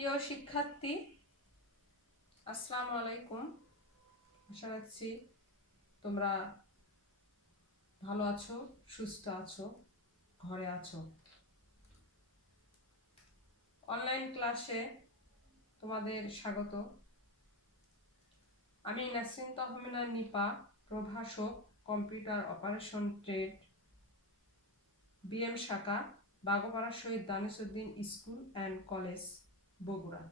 প্রিয় শিক্ষার্থী, আসসালামু আলাইকুম। আশা রাখছি তোমরা ভালো আছো, সুস্থ আছো, ঘরে আছো। অনলাইন ক্লাসে তোমাদের স্বাগত। আমি নাসরিন তহমিনা নিপা, প্রভাষক, কম্পিউটার অপারেশন ট্রেড, বিএম শাখা, বাগোপাড়া শহীদ দানিসউদ্দিন স্কুল অ্যান্ড কলেজ, বগুড়া।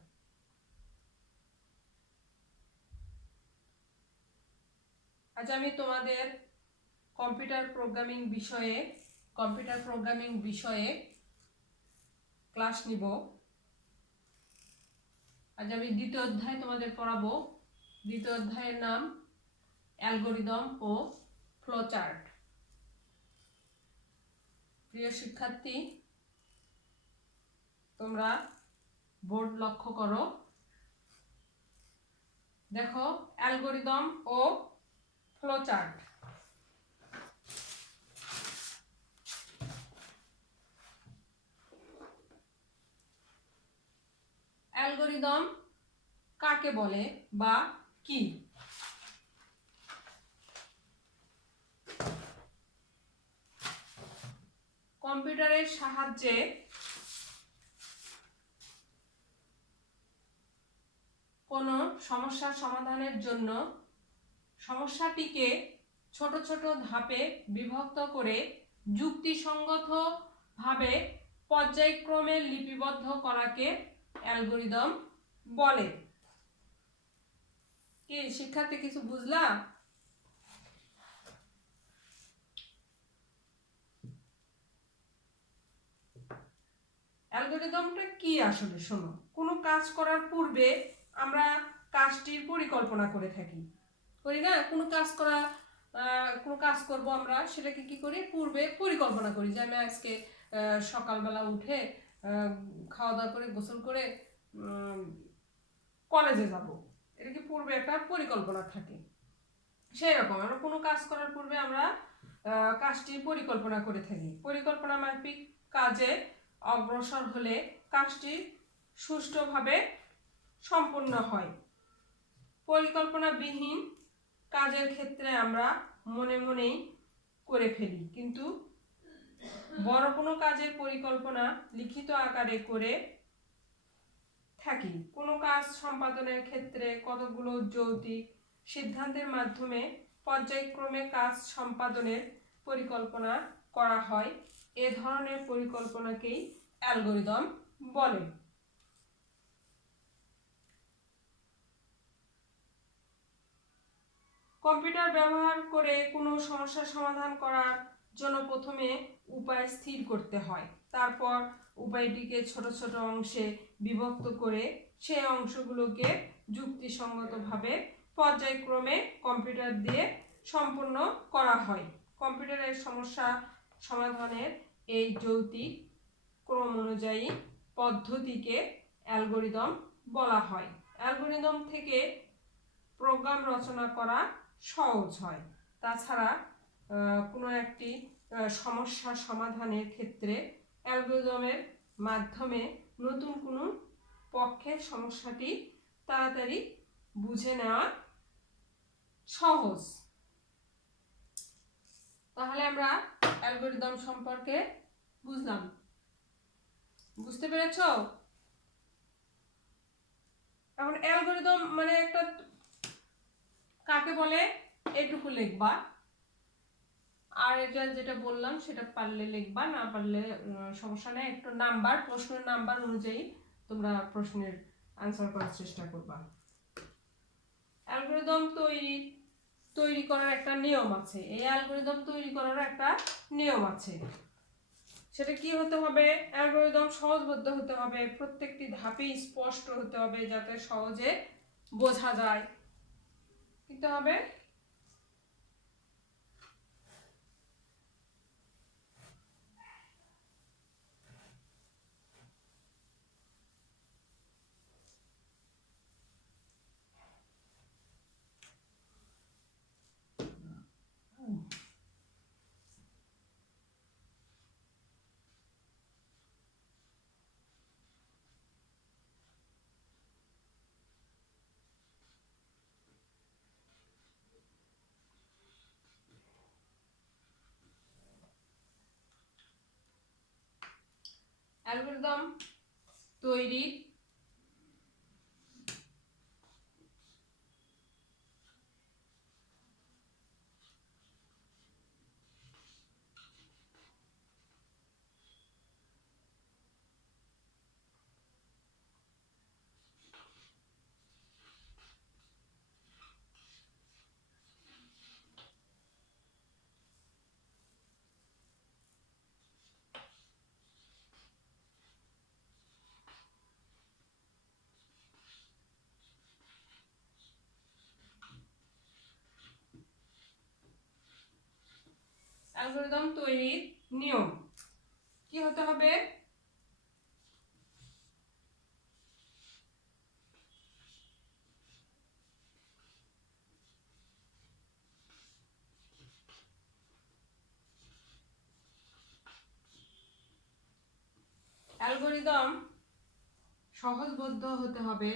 আজ আমি তোমাদের কম্পিউটার প্রোগ্রামিং বিষয়ে ক্লাস নিব। আজ আমি দ্বিতীয় অধ্যায় তোমাদের পড়াবো। দ্বিতীয় অধ্যায়ের নাম অ্যালগরিদম ও ফ্লোচার্ট। প্রিয় শিক্ষার্থী, তোমরা বোর্ড লক্ষ্য করো। দেখো, অ্যালগরিদম ও ফ্লোচার্ট। অ্যালগরিদম কাকে বলে বা কি? কম্পিউটারের সাহায্যে কোনো সমস্যার সমাধানের জন্য সমস্যাটিকে ছোট ছোট ধাপে বিভক্ত করে যুক্তিসঙ্গতভাবে পর্যায়ক্রমে লিপিবদ্ধ করাকে অ্যালগরিদম বলে। কি শিক্ষার্থী, কিছু বুঝলা? অ্যালগরিদমটা কি আসলে? শোনো, কোনো কাজ করার পূর্বে আমরা কাজটির পরিকল্পনা করে থাকি, করি না? কোনো কাজ করব, আমরা সেটাকে কি করি? পূর্বে পরিকল্পনা করি যে আমি আজকে সকালবেলা উঠে খাওয়া দাওয়া করে গোসল করে কলেজে যাব। এটা কি পূর্বে একটা পরিকল্পনা থাকে। সেই রকম আমরা কোনো কাজ করার পূর্বে আমরা কাজটির পরিকল্পনা করে থাকি। পরিকল্পনা মাফিক কাজে অগ্রসর হলে কাজটি সুষ্ঠুভাবে সম্পন্ন হয়। পরিকল্পনাবিহীন কাজের ক্ষেত্রে আমরা মনে মনেই করে ফেলি, কিন্তু বড় কোনো কাজের পরিকল্পনা লিখিত আকারে করে থাকি। কোনো কাজ সম্পাদনের ক্ষেত্রে কতগুলো যৌক্তিক সিদ্ধান্তের মাধ্যমে পর্যায়ক্রমে কাজ সম্পাদনের পরিকল্পনা করা হয়। এ ধরনের পরিকল্পনাকেই অ্যালগরিদম বলে। কম্পিউটার ব্যবহার করে কোনো সমস্যার সমাধান করার জন্য প্রথমে উপায় স্থির করতে হয়। তারপর উপায়টিকে ছোট ছোট অংশে বিভক্ত করে সেই অংশগুলোকে যুক্তিসঙ্গতভাবে পর্যায়ক্রমে কম্পিউটার দিয়ে সম্পন্ন করা হয়। কম্পিউটারের সমস্যা সমাধানের এই যৌক্তিক ক্রম অনুযায়ী পদ্ধতিকে অ্যালগরিদম বলা হয়। অ্যালগরিদম থেকে প্রোগ্রাম রচনা করা সহজ হয়। তাছাড়া কোনো একটি সমস্যা সমাধানের ক্ষেত্রে অ্যালগরিদমের মাধ্যমে নতুন কোনো পক্ষের সমস্যাটি তাড়াতাড়ি বুঝে নেওয়া সহজ। তাহলে আমরা অ্যালগরিদম সম্পর্কে বুঝলাম। বুঝতে পেরেছো? এখন অ্যালগরিদম মানে একটা কাকে বলে এটুকু লিখবা, আর এটা যেটা বললাম সেটা পারলে লিখবা, না পারলে সমস্যা নেই। একটু নাম্বার, প্রশ্নের নাম্বার অনুযায়ী তোমরা প্রশ্নের আনসার করার চেষ্টা করবা। অ্যালগরিদম তৈরি করার একটা নিয়ম আছে। এই অ্যালগরিদম তৈরি করার একটা নিয়ম আছে। সেটা কি হতে হবে? অ্যালগরিদম সহজবোধ্য হতে হবে, প্রত্যেকটি ধাপেই স্পষ্ট হতে হবে যাতে সহজে বোঝা যায়। দিতে হবে অ্যালগরিদম তৈরি অ্যালগরিদম তৈরির নিয়ম কি হতে হবে? অ্যালগরিদম সহজবোধ্য হতে হবে,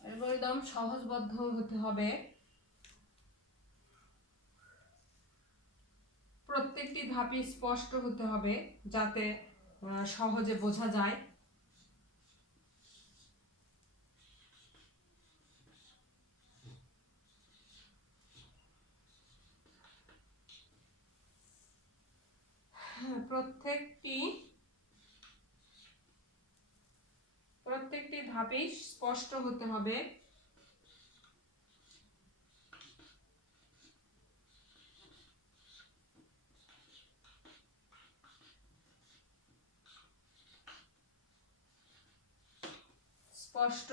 অ্যালগরিদম সহজবোধ্য হতে হবে, প্রত্যেকটি ধাপই স্পষ্ট হতে হবে যাতে সহজে বোঝা যায়। প্রত্যেকটি ধাপই স্পষ্ট হতে হবে, স্পষ্ট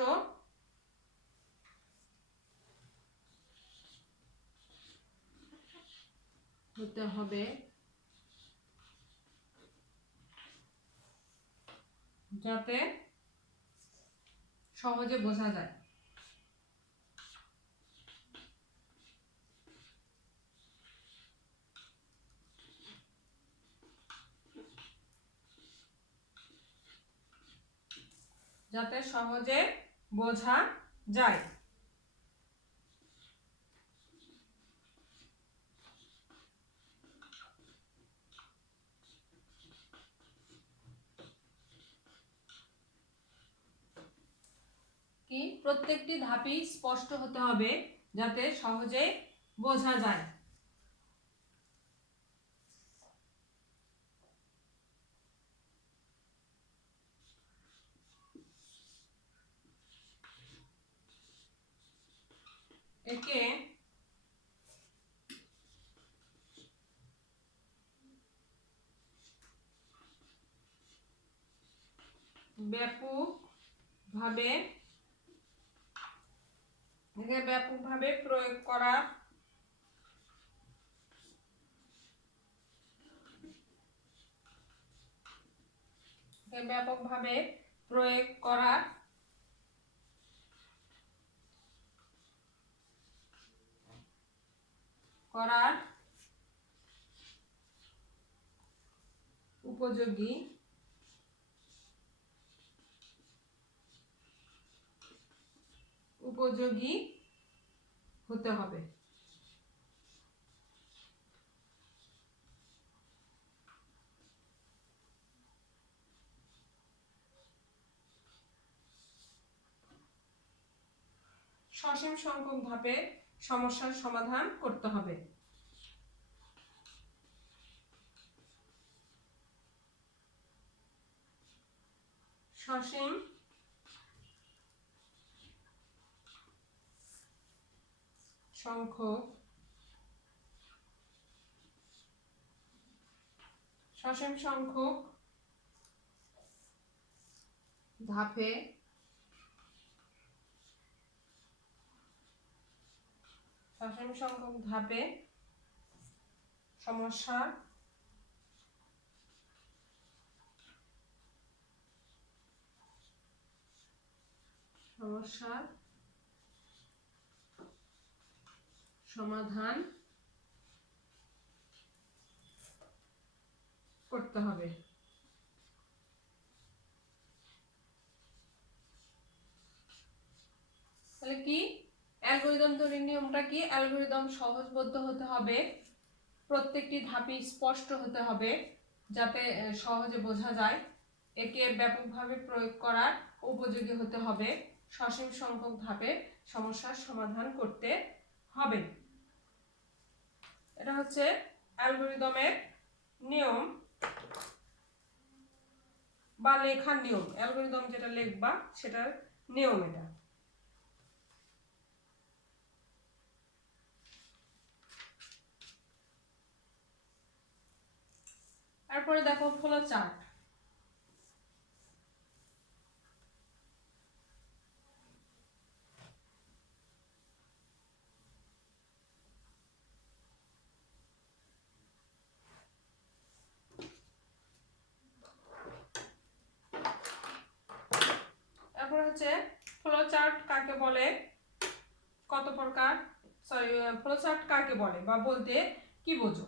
হতে হবে যাতে সহজে বোঝা যায়। যাতে সহজে বোঝা যায়। কি প্রত্যেকটি ধাপই স্পষ্ট হতে হবে যাতে সহজে বোঝা যায়। একে ব্যাপকভাবে প্রয়োগ করা করার উপযোগী হতে হবে। সসীম সংখ্যক ধাপে সমস্যার সমাধান করতে হবে। সসীম সংখ্যক ধাপে সমস্যার সমাধান করতে হবে। তাহলে কি অ্যালগরিদম তৈরির নিয়মটা কি? অ্যালগরিদম সহজবোধ্য হতে হবে, প্রত্যেকটি ধাপই স্পষ্ট হতে হবে যাতে সহজে বোঝা যায়, একে ব্যাপকভাবে প্রয়োগ করার উপযোগী হতে হবে, সসীম সংখ্যক ধাপে সমস্যার সমাধান করতে হবে। এটা হচ্ছে অ্যালগরিদমের নিয়ম বা লেখার নিয়ম। অ্যালগরিদম যেটা লিখবা সেটার নিয়ম এটা। তারপরে দেখো ফ্লো চার্ট। তারপর হচ্ছে ফ্লো চার্ট কাকে বলে, কত প্রকার, ফ্লো চার্ট কাকে বলে বা বলতে কি বোঝো?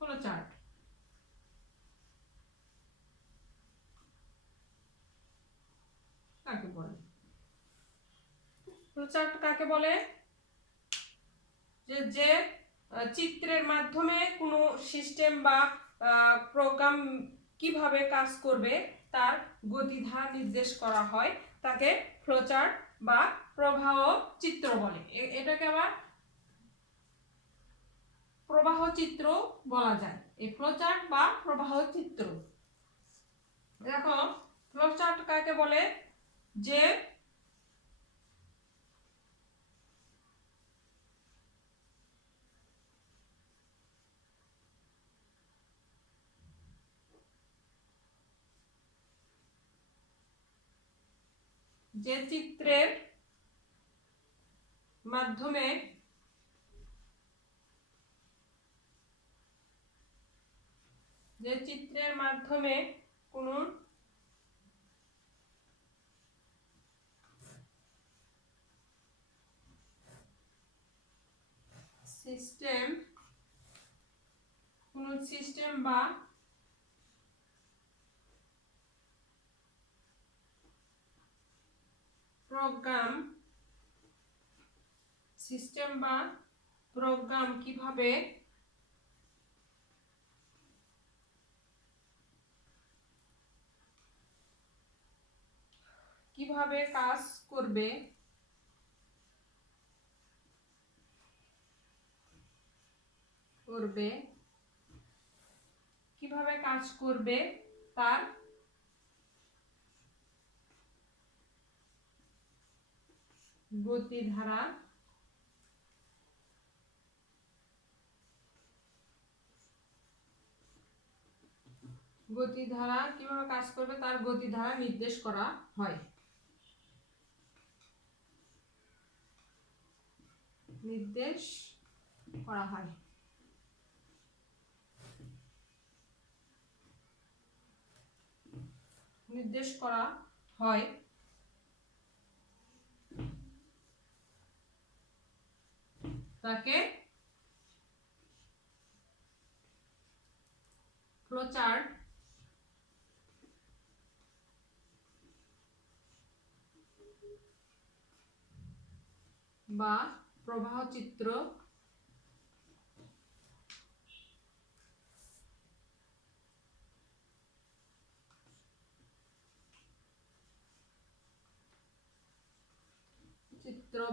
ফ্লো চার্ট কাকে বলে? ফ্লো চার্ট কাকে বলে? যে চিত্রের মাধ্যমে কোনো সিস্টেম বা প্রোগ্রাম কিভাবে কাজ করবে তার গতিধারা নির্দেশ করা হয়, তাকে ফ্লোচার্ট বা প্রবাহ চিত্র বলে। এটাকে আবার প্রবাহ চিত্র বলা যায়, এই ফ্লোচার্ট বা প্রবাহ চিত্র। দেখো ফ্লোচার্ট কাকে বলে? যে চিত্রের মাধ্যমে কোনো সিস্টেম বা প্রোগ্রাম কিভাবে কাজ করবে তার গতিধারা নির্দেশ করা হয়। নির্দেশ করা হয় তাকে ফ্লোচার্ট বা প্রবাহ চিত্র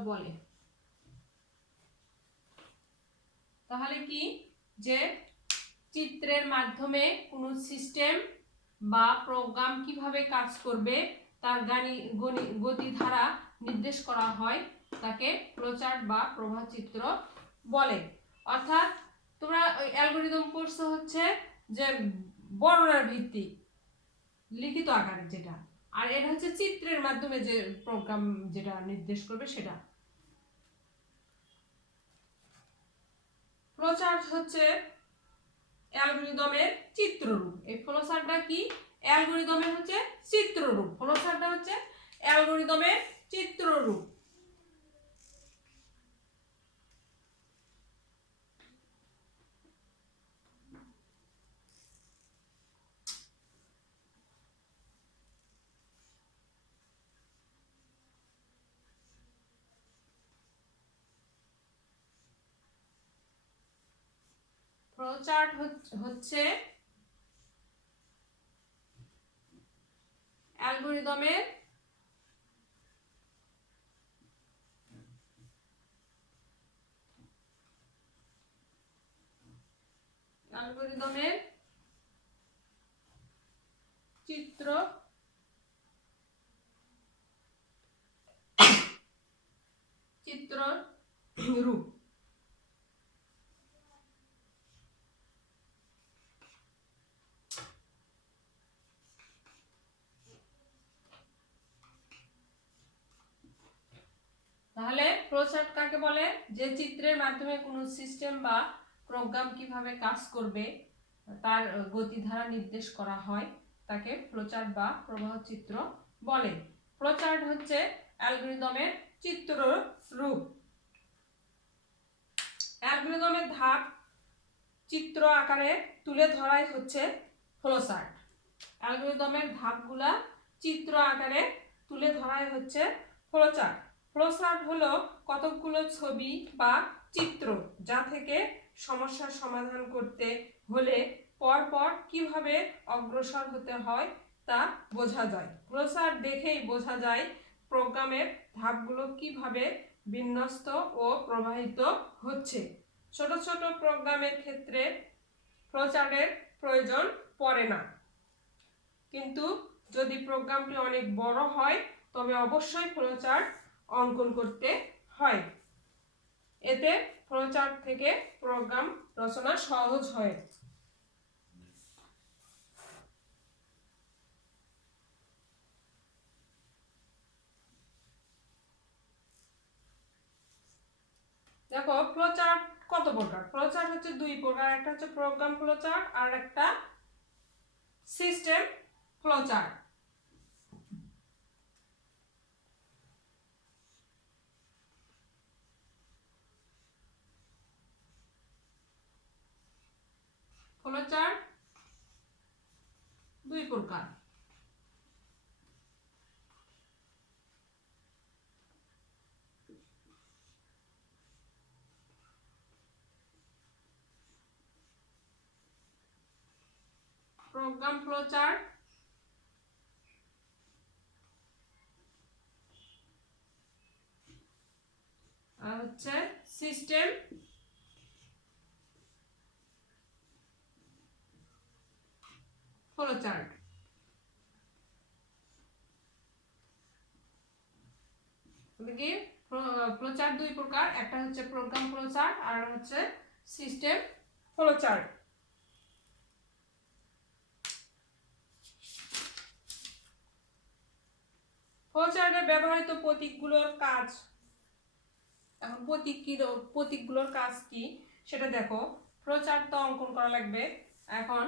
বলে। তাহলে কি, যে চিত্রের মাধ্যমে কোনো সিস্টেম বা প্রোগ্রাম কিভাবে কাজ করবে তার গতিধারা নির্দেশ করা হয়, তাকে ফ্লোচার্ট বা প্রবাহ চিত্র বলে। অর্থাৎ তোমরা অ্যালগরিদম পড়ছো হচ্ছে যে বর্ণনার ভিত্তিক লিখিত আকারে যেটা, আর এটা হচ্ছে চিত্রের মাধ্যমে যে প্রোগ্রাম যেটা নির্দেশ করবে সেটা। ফ্লোচার্ট হচ্ছে অ্যালগরিদমের চিত্ররূপ। এই ফ্লোচার্টটা কি? অ্যালগরিদমের হচ্ছে চিত্ররূপ। ফ্লোচার্টটা হচ্ছে অ্যালগরিদমের চিত্ররূপ। ফ্লোচার্ট হচ্ছে অ্যালগরিদমের চিত্র রূপ। তাহলে ফ্লোচার্ট কাকে বলে? যে চিত্রের মাধ্যমে কোনো সিস্টেম বা প্রোগ্রাম কিভাবে কাজ করবে তার গতিধারা নির্দেশ করা হয়, তাকে ফ্লোচার্ট বা প্রবাহ চিত্র বলে। ফ্লোচার্ট হচ্ছে অ্যালগরিদমের চিত্র রূপ। অ্যালগরিদমের ধাপ চিত্র আকারে তুলে ধরাই হচ্ছে ফ্লোচার্ট। অ্যালগরিদমের ধাপগুলা চিত্র আকারে তুলে ধরাই হচ্ছে ফ্লোচার্ট। ফ্লোচার্ট হলো কতকগুলো ছবি বা চিত্র যা থেকে সমস্যার সমাধান করতে হলে পরপর কিভাবে অগ্রসর হতে হয় তা বোঝা যায়। ফ্লোচার্ট দেখেই বোঝা যায় প্রোগ্রামের ধাপগুলো কিভাবে বিন্যস্ত ও প্রবাহিত হচ্ছে। ছোট ছোট প্রোগ্রামের ক্ষেত্রে ফ্লোচার্টের প্রয়োজন পড়ে না, কিন্তু যদি প্রোগ্রামটি অনেক বড় হয় তবে অবশ্যই ফ্লোচার্ট অঙ্কন করতে হয়। এতে ফ্লোচার্ট থেকে প্রোগ্রাম রচনা সহজ হয়। দেখো ফ্লোচার্ট কত প্রকার? ফ্লোচার্ট হচ্ছে দুই প্রকার, একটা হচ্ছে প্রোগ্রাম ফ্লোচার্ট আর একটা সিস্টেম ফ্লোচার্ট। ফ্লোচার্ট দুই প্রকার। প্রোগ্রাম ফ্লোচার্ট আর হচ্ছে সিস্টেম ফ্লোচার্ট। দেখি ফ্লোচার্ট দুই প্রকার, একটা হচ্ছে প্রোগ্রাম ফ্লোচার্ট আর হচ্ছে সিস্টেম ফ্লোচার্ট। ফ্লোচার্টে ব্যবহৃত প্রতীকগুলোর কাজ, এখন প্রতীকগুলোর কাজ কি সেটা দেখো। ফ্লোচার্ট তো অঙ্কন করা লাগবে। এখন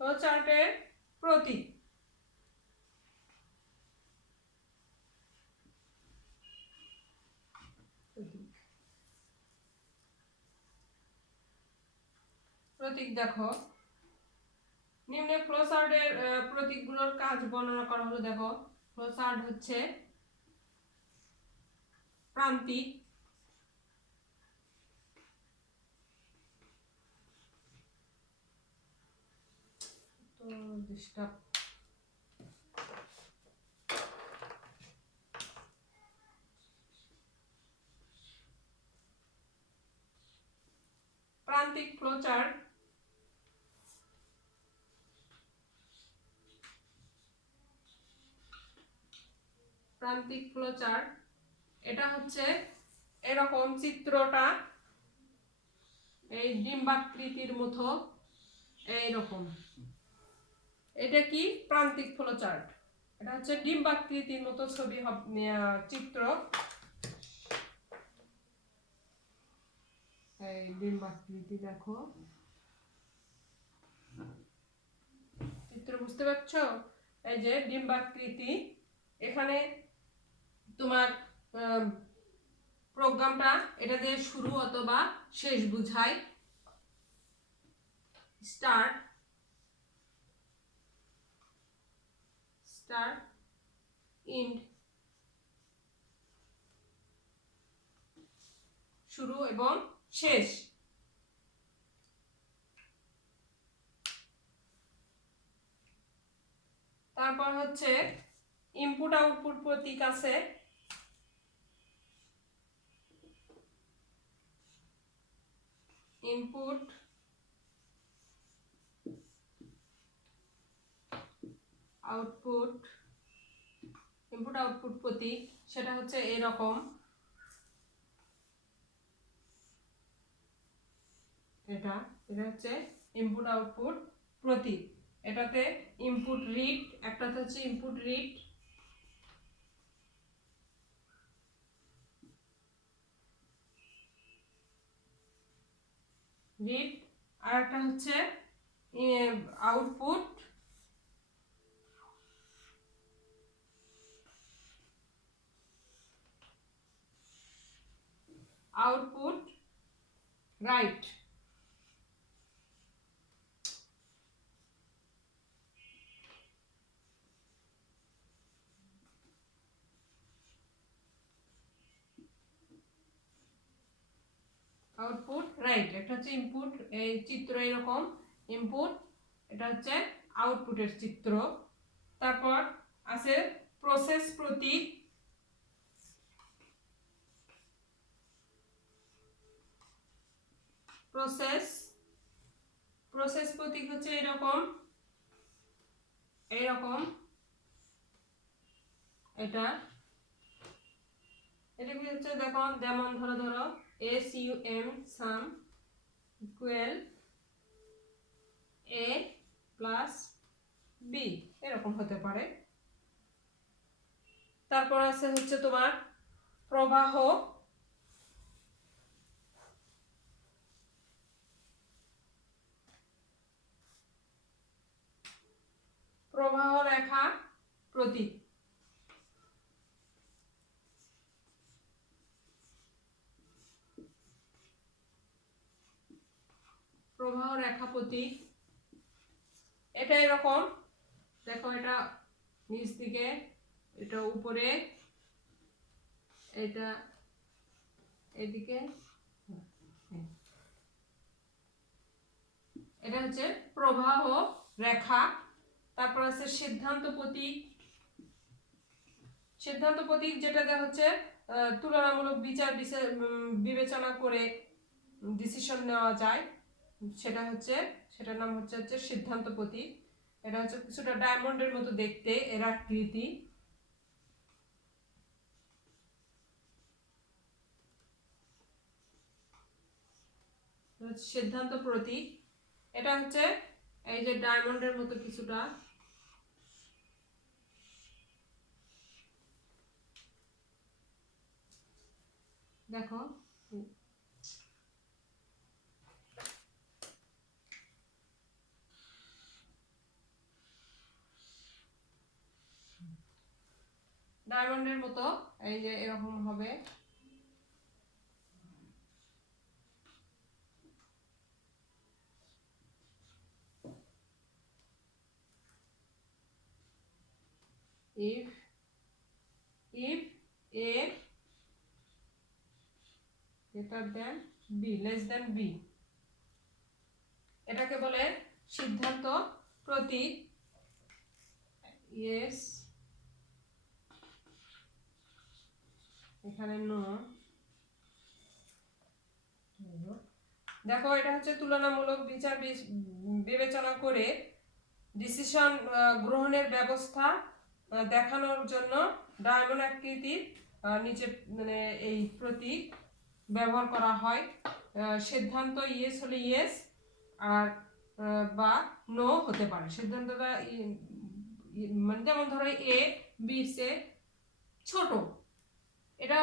ফ্লোচার্টের প্রতীক, প্রতীক দেখো নিম্নে ফ্লোচার্টের প্রতীকগুলোর কাজ বর্ণনা করা হলো। দেখো ফ্লোচার্ট হচ্ছে প্রান্তিক, তো ডিস্টার্ব, প্রান্তিক ফ্লোচার্ট এটা হচ্ছে এরকম চিত্রটা এই ডিম্বাকৃতির মতো এইরকম। এটা কি প্রান্তিক ফ্লোচার্ট, এটা হচ্ছে ডিম্বাকৃতির মতো ছবি চিত্র। এই ডিম্বাকৃতি দেখো, চিত্র বুঝতে পারছো? এই যে ডিম্বাকৃতি, এখানে তোমার প্রোগ্রামটা এটা দিয়ে শুরু অথবা শেষ বুঝায়। স্টার্ট, স্টার্ট, এন্ড, শুরু এবং শেষ। তারপর হচ্ছে ইনপুট আউটপুট প্রতীক আছে। ইনপুট আউটপুট, ইনপুট আউটপুট প্রতীক সেটা হচ্ছে এরকম, এটা এটা হচ্ছে ইনপুট আউটপুট প্রতীক। এটাতে ইনপুট রিড, একটাতে হচ্ছে ইনপুট রিড, রিড, আর একটা হচ্ছে output, output right. Output right, একটা হচ্ছে ইনপুট, এই চিত্র এরকম ইনপুট, এটা হচ্ছে আউটপুটের চিত্র। তারপর আছে প্রসেস প্রতীক, প্রসেস, প্রসেস প্রতীক হচ্ছে এরকম, এইরকম, এটা এটা কি হচ্ছে দেখো, যেমন ধরো ধরো SUM some equal A plus B, এরকম হতে পারে। তারপর আছে হচ্ছে তোমার প্রবাহ, প্রবাহ রেখা প্রতীক, প্রবাহ রেখা প্রতীক। এটা এরকম দেখো, এটা নিচ দিকে, এটা উপরে, এটা এদিকে, এটা হচ্ছে প্রবাহ রেখা। তারপর আছে সিদ্ধান্ত প্রতীক, সিদ্ধান্ত প্রতীক যেটাতে হচ্ছে তুলনামূলক বিচার বিবেচনা করে ডিসিশন নেওয়া যায়, সেটা হচ্ছে, সেটার নাম হচ্ছে সিদ্ধান্ত প্রতীক। এটা হচ্ছে কিছুটা ডায়মন্ডের মতো দেখতে এর আকৃতি। সিদ্ধান্ত প্রতীক, এটা হচ্ছে এই যে ডায়মন্ডের মতো কিছুটা, দেখো ডায়মন্ডের মতো, এই যে এরকম হবে। if A greater than B, less than B, এটাকে বলে সিদ্ধান্ত প্রতীক। yes, এখানে নো। দেখো এটা হচ্ছে তুলনামূলক বিচার বিবেচনা করে ডিসিশন গ্রহণের ব্যবস্থা দেখানোর জন্য ডায়মন্ড আকৃতির নিচে মানে এই প্রতীক ব্যবহার করা হয়। সিদ্ধান্ত ইয়েস হলে ইয়েস, আর বা নো হতে পারে। সিদ্ধান্তটা মানে যেমন ধরো A B সে ছোট, এটা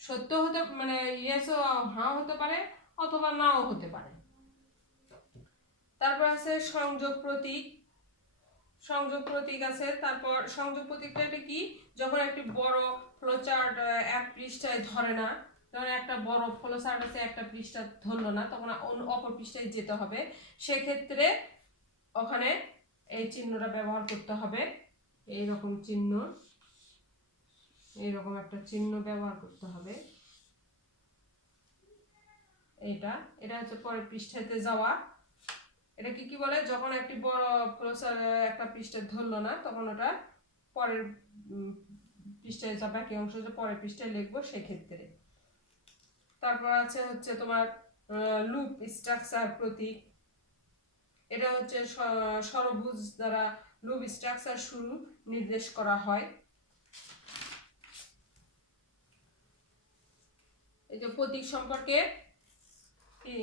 সত্য হতে মানে ইয়েসও হ্যাঁ হতে পারে অথবা নাও হতে পারে। তারপর আছে সংযোগ প্রতীক, সংযোগ প্রতীক আছে। তারপর সংযোগ প্রতীকটা এটা কি, যখন একটি বড় ফ্লোচার্ট এক পৃষ্ঠায় ধরে না, যখন একটা বড় ফ্লোচার্ট আছে একটা পৃষ্ঠা ধরলো না, তখন অপর পৃষ্ঠায় যেতে হবে, সেক্ষেত্রে ওখানে এই চিহ্নটা ব্যবহার করতে হবে। এইরকম চিহ্ন, এইরকম একটা চিহ্ন ব্যবহার করতে হবে। এটা হচ্ছে পরের পৃষ্ঠাতে যাওয়া। এটা কি বলে, যখন একটি বড় ফ্লোচার একটা পৃষ্ঠা ধরলো না, তখন ওটা পরের পৃষ্ঠায় যা বাকি অংশ যে পরের পৃষ্ঠায় লিখবো সেক্ষেত্রে। তারপর আছে হচ্ছে তোমার লুপ স্ট্রাকচার প্রতীক। এটা হচ্ছে ষড়ভুজ দ্বারা লুপ স্ট্রাকচার শুরু নির্দেশ করা হয়। এই যে প্রতীক সম্পর্কে কি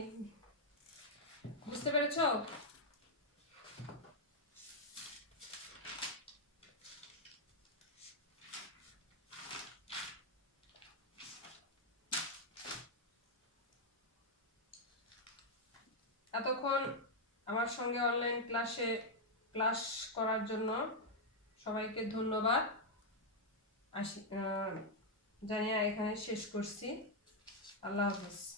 বুঝতে পেরেছো? এতক্ষণ আমার সঙ্গে অনলাইন ক্লাস করার জন্য সবাইকে ধন্যবাদ জানিয়ে এখানে শেষ করছি। আল্লাহ হাফেজ।